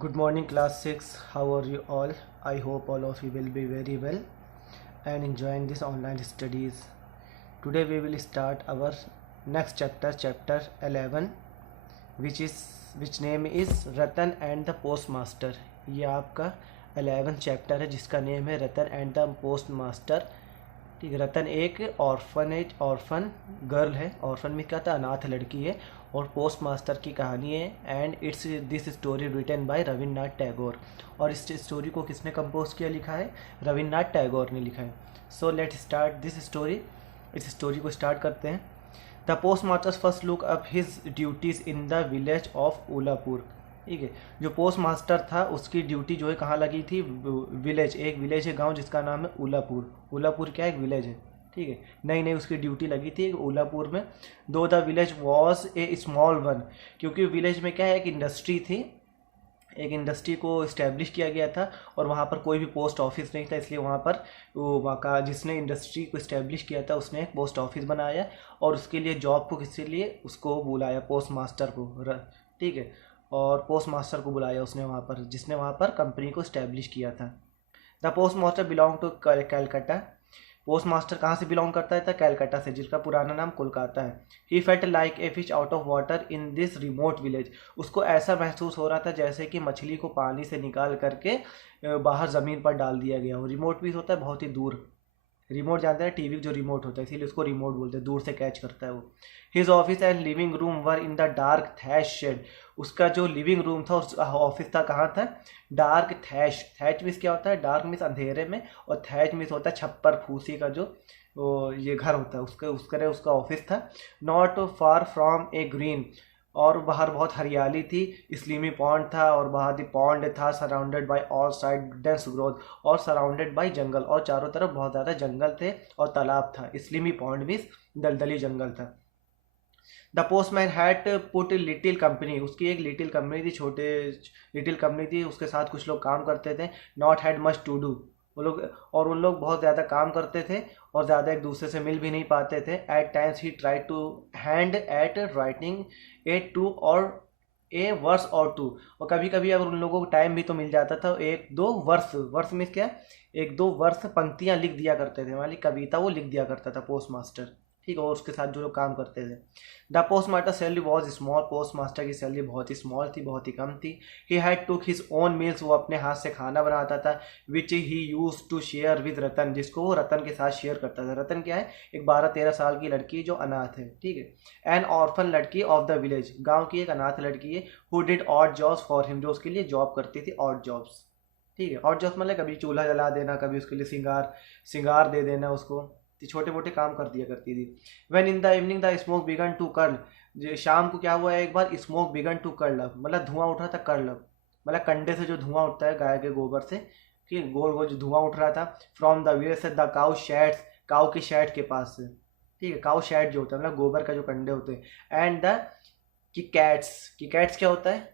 Good morning, class 6. How are you all? I hope all of you will be very well and enjoying this online studies. Today we will start our next chapter, chapter 11, which name is Ratan and the Postmaster. ये आपका 11th chapter है जिसका name है रतन and the post master. ठीक है, रतन एक orphan girl है। Orphan में क्या था, अनाथ लड़की है। और पोस्ट मास्टर की कहानी है and it's this story written by Rabindranath Tagore. और इस स्टोरी को किसने कंपोज किया, लिखा है, रविन्द्रनाथ टैगोर ने लिखा है। So let start this story. इस स्टोरी को स्टार्ट करते हैं। The post master first look up his duties in the village of Ulapur. ठीक है, जो पोस्ट मास्टर था उसकी ड्यूटी जो है कहाँ लगी थी, विलेज, एक विलेज है, गांव जिसका नाम है उलापुर। उलापुर क्या है, एक विलेज है। ठीक है, नई नई उसकी ड्यूटी लगी थी उलापुर में। दो the village was a small one, क्योंकि विलेज में क्या है, एक इंडस्ट्री थी, एक इंडस्ट्री को इस्टेब्लिश किया गया था और वहाँ पर कोई भी पोस्ट ऑफिस नहीं था, इसलिए वहाँ पर वहाँ का जिसने इंडस्ट्री को इस्टेब्लिश किया था उसने एक पोस्ट ऑफिस बनाया और उसके लिए जॉब को किसी लिए उसको बुलाया, पोस्ट मास्टर को। ठीक है, और पोस्ट मास्टर को बुलाया उसने वहाँ पर, जिसने वहाँ पर कंपनी को इस्टेब्लिश किया था। The post master belong to Calcutta. Post master कहाँ से बिलोंग करता है, था कैलकाटा से, जिसका पुराना नाम कोलकाता है। He felt like a fish out of water in this remote village. उसको ऐसा महसूस हो रहा था जैसे कि मछली को पानी से निकाल करके बाहर ज़मीन पर डाल दिया गया हो। रिमोट भी होता है बहुत ही दूर, रिमोट जानते हैं, टीवी जो रिमोट होता है, इसीलिए उसको रिमोट बोलते हैं, दूर से कैच करता है वो। His office and living room were in the dark thatch shed. उसका जो लिविंग रूम था, उस ऑफिस था, कहाँ था, डार्क थैच। थैच मीन्स क्या होता है, डार्क मीन्स अंधेरे में, और थैच मीन्स होता है छप्पर फूसी का जो ये घर होता है, उसका ऑफिस था। Not far from A green, और बाहर बहुत हरियाली थी। स्लीमी पॉन्ड था और बाहर दी पॉन्ड था, surrounded by all side dense growth, और सराउंडेड बाय जंगल, और चारों तरफ बहुत ज़्यादा जंगल थे और तालाब था। स्लीमी पॉन्ड मीन्स दलदली जंगल था। The postman had put little company, उसकी एक लिटिल कंपनी थी, छोटे लिटिल कंपनी थी, उसके साथ कुछ लोग काम करते थे। Not had much to do, वो लोग, और उन लोग बहुत ज़्यादा काम करते थे और ज़्यादा एक दूसरे से मिल भी नहीं पाते थे। At times he try to hand at writing a to और ए वर्स और टू, और कभी कभी अगर उन लोगों को टाइम भी तो मिल जाता था, एक दो वर्स, वर्स मीन्स क्या, एक दो वर्स पंक्तियाँ लिख दिया करते थे, वाली कविता वो लिख दिया करता था पोस्ट मास्टर। ठीक है, और उसके साथ जो लोग काम करते थे। The post master salary was small, post master की सैलरी बहुत ही स्मॉल थी, बहुत ही कम थी। He had to his own meals, वो अपने हाथ से खाना बनाता था। Which he use to share with Ratan, जिसको वो रतन के साथ शेयर करता था। रतन क्या है, एक 12-13 साल की लड़की जो अनाथ है। ठीक है, एन ऑर्फन लड़की ऑफ द विलेज, गाँव की एक अनाथ लड़की है। Who did odd jobs for him, जो उसके लिए जॉब करती थी, ऑड जॉब्स। ठीक है, ऑड जॉब्स मतलब कभी चूल्हा जला देना, कभी उसके लिए सिंगार दे देना उसको, छोटे मोटे काम कर दिया करती थी। When in the evening the smoke began to curl, शाम को क्या हुआ है, एक बार स्मोक बिगन टू कर्ल, मतलब धुआं उठ रहा था। कर्ल मतलब कंडे से जो धुआं उठता है गाय के गोबर से, कि गोल गोल जो धुआं उठ रहा था। फ्रॉम द विलेज से द काउ शेड्स, काउ की शेड के पास से। ठीक है, काउ शेड जो होता है मतलब गोबर का जो कंडे होते हैं। एंड द किकैट्स क्या होता है,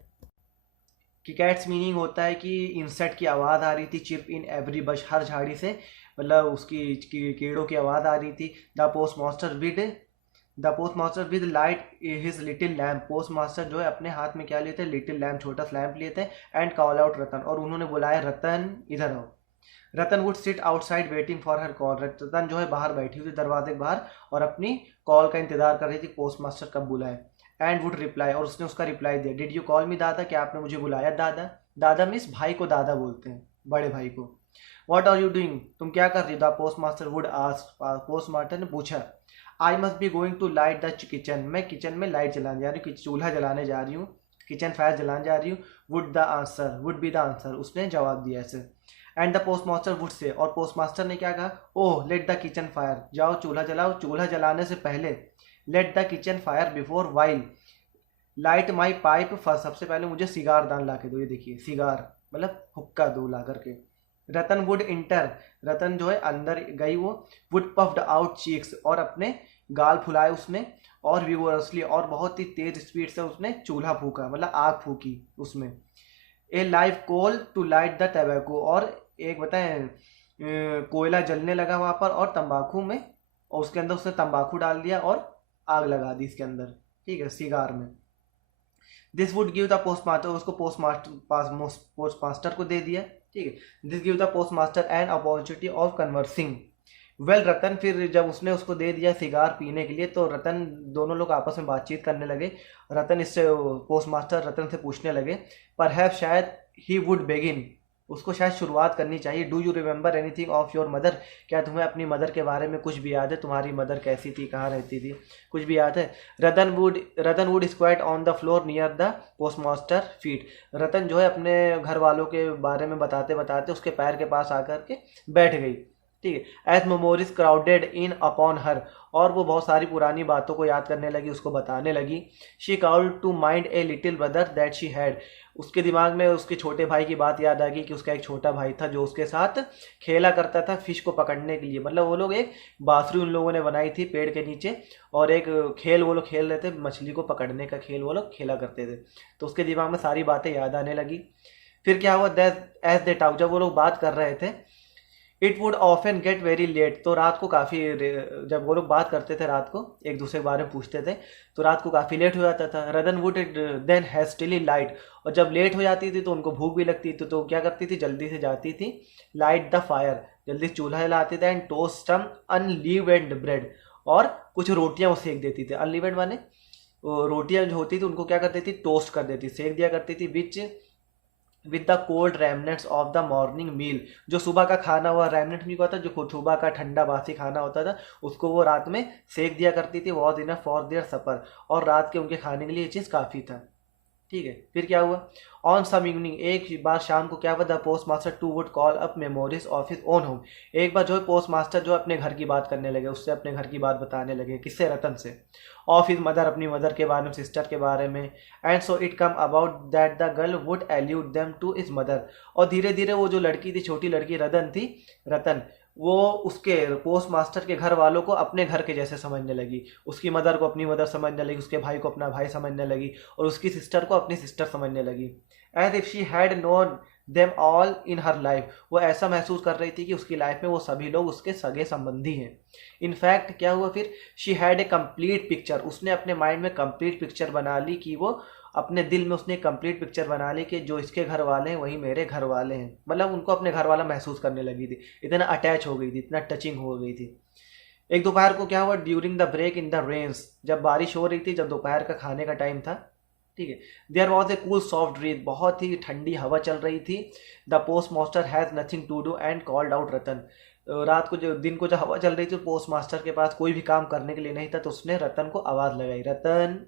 किकैट्स मीनिंग होता है कि इंसेक्ट की आवाज़ आ रही थी। चिप इन एवरी बश, हर झाड़ी से मतलब उसकी कीड़ों की आवाज़ आ रही थी। The post master with light his little lamp, post master जो है अपने हाथ में क्या लिए थे, लिटिल लैम्प, छोटा सा लैम्प लिए थे। एंड कॉल आउट रतन, और उन्होंने बुलाया, रतन इधर आओ। Ratan would sit outside waiting for her call, Ratan जो है बाहर बैठी हुई दरवाजे के बाहर और अपनी कॉल का इंतजार कर रही थी, पोस्ट मास्टर कब बुलाए। एंड वुड रिप्लाई, और उसने उसका रिप्लाई दिया, डिड यू कॉल मी दादा, क्या आपने मुझे बुलाया दादा। दादा मीन्स भाई को दादा बोलते हैं, बड़े भाई को। वॉट आर यू डूइंग, तुम क्या कर रही हो, the post master would ask, post master ने पूछा। I must be going to light the kitchen, मैं किचन में लाइट जलाने जा रही हूँ, चूल्हा जलाने जा रही हूँ, किचन फायर जलाने जा रही हूँ। वुड बी द आंसर, उसने जवाब दिया ऐसे। And the post master would say, और पोस्ट मास्टर ने क्या कहा, ओह लेट द किचन फायर, जाओ चूल्हा जलाओ, चूल्हा जलाने से पहले। Let the kitchen fire before while light my pipe first, सबसे पहले मुझे सिगार दान ला के दो, ये देखिए सिगार मतलब हुक्का दो ला करके। रतन वुड इंटर, रतन जो है अंदर गई वो। वुड पफ्ड आउट चीक्स, और अपने गाल फुलाए उसने। और विगोरसली, और बहुत ही तेज स्पीड से उसने चूल्हा फूका, मतलब आग फूकी उसमें। A live coal to light the tobacco, और एक बताएं कोयला जलने लगा वहां पर, और तंबाकू में, और उसके अंदर उसने तंबाकू डाल दिया और आग लगा दी इसके अंदर। ठीक है, सिगार में। This would give the postmaster, उसको पोस्टमास्टर को दे दिया, ठीक है। This give the postmaster an opportunity of conversing well Ratan, फिर जब उसने उसको दे दिया सिगार पीने के लिए, तो रतन, दोनों लोग आपस में बातचीत करने लगे। रतन इससे, पोस्टमास्टर रतन से पूछने लगे, पर शायद ही वुड बेगिन, उसको शायद शुरुआत करनी चाहिए। Do you remember anything of your mother, क्या तुम्हें अपनी मदर के बारे में कुछ भी याद है? तुम्हारी मदर कैसी थी, कहाँ रहती थी, कुछ भी याद है? Ratan would squat on the floor near the postmaster feet, Ratan जो है अपने घर वालों के बारे में बताते बताते उसके पैर के पास आकर के बैठ गई, ठीक है। As memories crowded in upon her, और वो बहुत सारी पुरानी बातों को याद करने लगी, उसको बताने लगी। She called to mind a little brother that she had, उसके दिमाग में उसके छोटे भाई की बात याद आ गई कि उसका एक छोटा भाई था जो उसके साथ खेला करता था फिश को पकड़ने के लिए। मतलब वो लोग एक बांसुरी उन लोगों ने बनाई थी पेड़ के नीचे, और एक खेल वो लोग खेल रहे थे, मछली को पकड़ने का खेल वो लोग खेला करते थे। तो उसके दिमाग में सारी बातें याद आने लगी। फिर क्या हुआ, एज दे टॉक, जब वो लोग बात कर रहे थे, it would often get very late, तो रात को काफ़ी, जब वो लोग बात करते थे रात को एक दूसरे के बारे में पूछते थे, तो रात को काफ़ी लेट हो जाता था। रदन वुड देन हैस्टिली लाइट, और जब लेट हो जाती थी तो उनको भूख भी लगती थी, तो क्या करती थी, जल्दी से जाती थी, लाइट द फायर, जल्दी चूल्हा जलाते थे, एंड टोस्ट सम अनलीवेंड ब्रेड, और कुछ रोटियां वो सेक देती थी। अनलीवेंड माने रोटियां जो होती थी उनको क्या करती थी, टोस्ट कर देती, सेक दिया करती थी, which with the cold remnants of the morning meal, जो सुबह का खाना हुआ, रेमनेट मील होता जो सुबह का ठंडा बासी खाना होता था, उसको वो रात में सेक दिया करती थी। वॉज इनफ फॉर देयर सपर, और रात के उनके खाने के लिए ये चीज़ काफ़ी था, ठीक है। फिर क्या हुआ, ऑन सम इवनिंग, एक बार शाम को क्या हुआ, the post master too would call up memories of his own home, एक बार जो है पोस्ट मास्टर जो अपने घर की बात करने लगे, उससे अपने घर की बात बताने लगे, किससे, रतन से। ऑफ हिज मदर, अपनी मदर के बारे में, सिस्टर के बारे में। And so it come about that the girl would allude them to his mother, और धीरे धीरे वो जो लड़की थी, छोटी लड़की रतन, वो उसके पोस्ट मास्टर के घर वालों को अपने घर के जैसे समझने लगी, उसकी मदर को अपनी मदर समझने लगी, उसके भाई को अपना भाई समझने लगी, और उसकी सिस्टर को अपनी सिस्टर समझने लगी। As if she had known them all in her life, वो ऐसा महसूस कर रही थी कि उसकी लाइफ में वो सभी लोग उसके सगे संबंधी हैं। इनफैक्ट क्या हुआ फिर, she had a complete picture, उसने अपने माइंड में कंप्लीट पिक्चर बना ली, कि वो अपने दिल में उसने कंप्लीट पिक्चर बना ली कि जो इसके घर वाले हैं वही मेरे घर वाले हैं। मतलब उनको अपने घर वाला महसूस करने लगी थी, इतना अटैच हो गई थी, इतना टचिंग हो गई थी। एक दोपहर को क्या हुआ, during the break in the rains, जब बारिश हो रही थी, जब दोपहर का खाने का टाइम था, ठीक है। There was a cool soft breeze, बहुत ही ठंडी हवा चल रही थी। The post master has nothing to do and called out Ratan, रात को जो दिन को जो हवा चल रही थी, पोस्ट मास्टर के पास कोई भी काम करने के लिए नहीं था, तो उसने रतन को आवाज़ लगाई, रतन।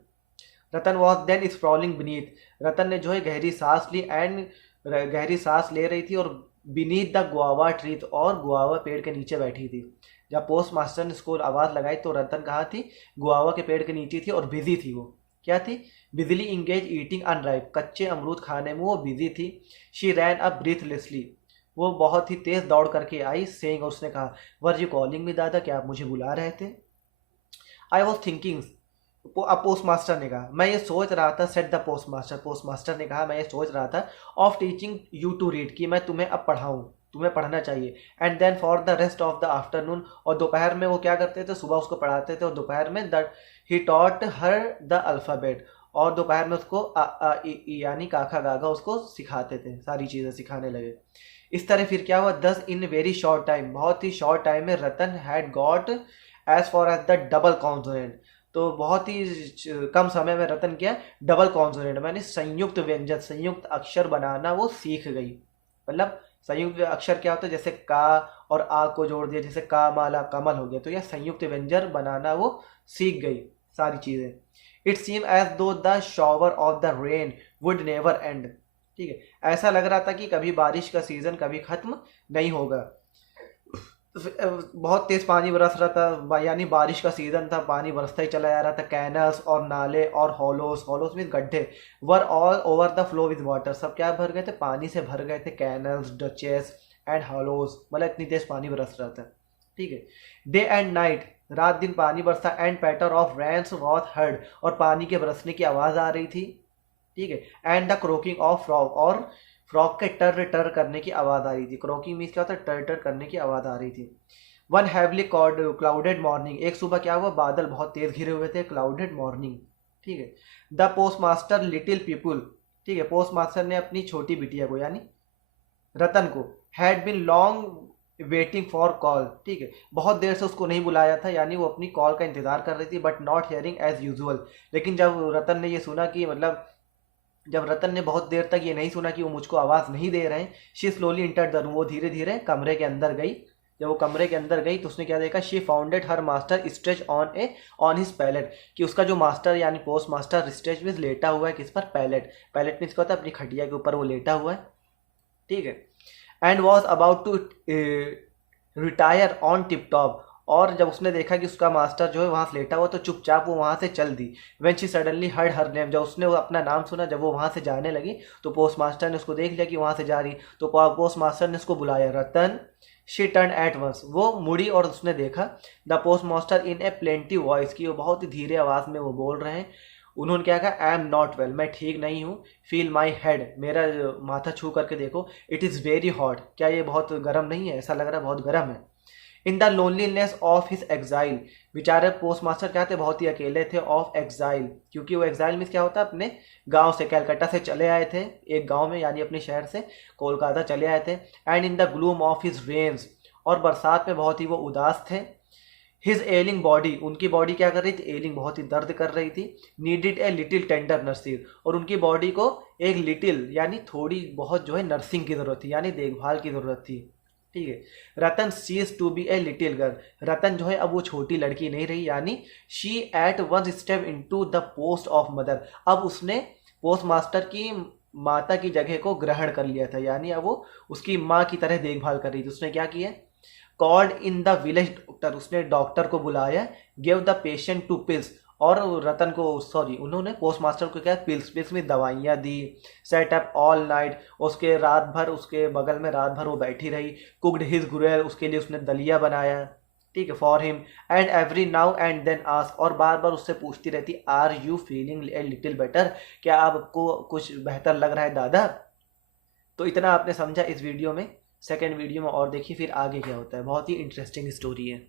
रतन वॉज देन स्प्रॉलिंग बीनीथ, रतन ने जो है गहरी सांस ली, एंड गहरी सांस ले रही थी, और बीनीथ द गुआवा ट्री, और गुआवा पेड़ के नीचे बैठी थी। जब पोस्ट मास्टर ने उसको आवाज़ लगाई तो रतन कहाँ थी, गुआवा के पेड़ के नीचे थी, और बिजी थी। वो क्या थी, बिजली इंगेज ईटिंग अनराइप, कच्चे अमरूद खाने में वो बिजी थी। शी रैन अप ब्रीथलेसली, वो बहुत ही तेज दौड़ करके आई, सेइंग, और उसने कहा, वर यू कॉलिंग मी दादा, क्या आप मुझे बुला रहे थे? आई वॉज थिंकिंग, अब पोस्ट मास्टर ने कहा, मैं ये सोच रहा था, said the post master, post master ने कहा, मैं ये सोच रहा था, of teaching you to read, कि मैं तुम्हें अब पढ़ाऊँ, तुम्हें पढ़ना चाहिए। And then for the rest of the afternoon, और दोपहर में वो क्या करते थे, सुबह उसको पढ़ाते थे, और दोपहर में he taught her the alphabet, और दोपहर में उसको अ आ इ ई यानी काखा गागा उसको सिखाते थे, सारी चीज़ें सिखाने लगे। इस तरह फिर क्या हुआ, 10 इन वेरी शॉर्ट टाइम, बहुत ही शॉर्ट टाइम में Ratan had got as far as the double consonant, तो बहुत ही कम समय में रतन क्या, डबल कॉन्सोनेंट मानी संयुक्त व्यंजन, संयुक्त अक्षर बनाना वो सीख गई। मतलब संयुक्त अक्षर क्या होता है, जैसे का और आ को जोड़ दिया, जैसे का माला कमल हो गया, तो यह संयुक्त व्यंजन बनाना वो सीख गई सारी चीज़ें। इट सीम एज दो the shower of the rain would never and, ठीक है, ऐसा लग रहा था कि कभी बारिश का सीजन कभी खत्म नहीं होगा। बहुत तेज पानी बरस रहा था, यानी बारिश का सीजन था, पानी बरसता ही चला जा रहा था। कैनल्स और नाले और हॉलोस मीन गड्ढे, were all over the flow with water, सब क्या भर गए थे, पानी से भर गए थे। कैनल्स, डचेस एंड हॉलोस, मतलब इतनी तेज पानी बरस रहा था, ठीक है। डे एंड नाइट, रात दिन पानी बरसा, and patter of rains was heard, और पानी के बरसने की आवाज़ आ रही थी, ठीक है। And the croaking of frog, और फ्रॉग के टर टर करने की आवाज़ आ रही थी। क्रोकिंग मीन्स क्या होता है, टर टर करने की आवाज़ आ रही थी। वन हैवली क्लाउडेड मॉर्निंग, एक सुबह क्या हुआ, बादल बहुत तेज घिरे हुए थे, क्लाउडेड मॉर्निंग, ठीक है। The post master little people, ठीक है, पोस्ट मास्टर ने अपनी छोटी बिटिया को यानी रतन को had been long waiting for call, ठीक है, बहुत देर से उसको नहीं बुलाया था, यानी वो अपनी कॉल का इंतजार कर रही थी, but not hearing as usual. लेकिन जब रतन ने ये सुना कि मतलब जब रतन ने बहुत देर तक ये नहीं सुना कि वो मुझको आवाज़ नहीं दे रहे हैं, she slowly entered the room, वो धीरे धीरे कमरे के अंदर गई। जब वो कमरे के अंदर गई तो उसने क्या देखा, she founded her master stretch on his pallet, कि उसका जो मास्टर यानी पोस्ट मास्टर स्ट्रेच में लेटा हुआ है किस पर, पैलेट। पैलेट मीन्स क्या होता है, अपनी खटिया के ऊपर वो लेटा हुआ है, ठीक है। And was about to retire on tip top, और जब उसने देखा कि उसका मास्टर जो है वहाँ से लेटा हुआ तो चुपचाप वो वहाँ से चल दी। When she suddenly heard her name, जब उसने वो अपना नाम सुना, जब वो वहाँ से जाने लगी तो पोस्ट मास्टर ने उसको देख लिया कि वहाँ से जा रही, तो पोस्ट मास्टर ने उसको बुलाया, रतन। शी टर्न एट वंस, वो मुड़ी और उसने देखा the post master in A plenty voice, की वो बहुत ही धीरे आवाज़ में वो बोल रहे हैं। उन्होंने क्या कहा, आई एम नॉट वेल, मैं ठीक नहीं हूँ। फील माई हेड, मेरा माथा छू करके देखो। इट इज़ वेरी हॉट, क्या ये बहुत गर्म नहीं है, ऐसा लग रहा है बहुत गर्म है। In the loneliness of his exile, बेचारे पोस्ट मास्टर क्या थे, बहुत ही अकेले थे, ऑफ एग्जाइल, क्योंकि वो एग्जाइल मीन्स क्या होता है, अपने गांव से, कलकत्ता से चले आए थे एक गांव में, यानी अपने शहर से कोलकाता चले आए थे। And in the gloom of his rains, और बरसात में बहुत ही वो उदास थे। हिज एलिंग बॉडी, उनकी बॉडी क्या कर रही थी, एलिंग बहुत ही दर्द कर रही थी। Needed a little tender nursing, और उनकी बॉडी को एक लिटिल यानी थोड़ी बहुत जो है नर्सिंग की जरूरत थी, यानी देखभाल की जरूरत थी, ठीक है। Ratan ceased to be a little girl, Ratan जो है अब वो छोटी लड़की नहीं रही, यानी she at one step into the post of mother, अब उसने पोस्ट मास्टर की माता की जगह को ग्रहण कर लिया था, यानी अब वो उसकी माँ की तरह देखभाल कर रही थी। उसने क्या किया, called in the village doctor, उसने डॉक्टर को बुलाया। Give the patient two pills, और रतन को सॉरी उन्होंने पोस्ट मास्टर को क्या, पिल्स, पिल्स में दवाइयाँ दी। सेट अप ऑल नाइट, उसके रात भर उसके बगल में रात भर वो बैठी रही। कुकड हिज गुरेल, उसके लिए उसने दलिया बनाया, ठीक है, for him. And every now and then ask, और बार बार उससे पूछती रहती, are you feeling a little better, क्या आपको कुछ बेहतर लग रहा है दादा। तो इतना आपने समझा इस वीडियो में। सेकेंड वीडियो में और देखिए फिर आगे क्या होता है, बहुत ही इंटरेस्टिंग स्टोरी है।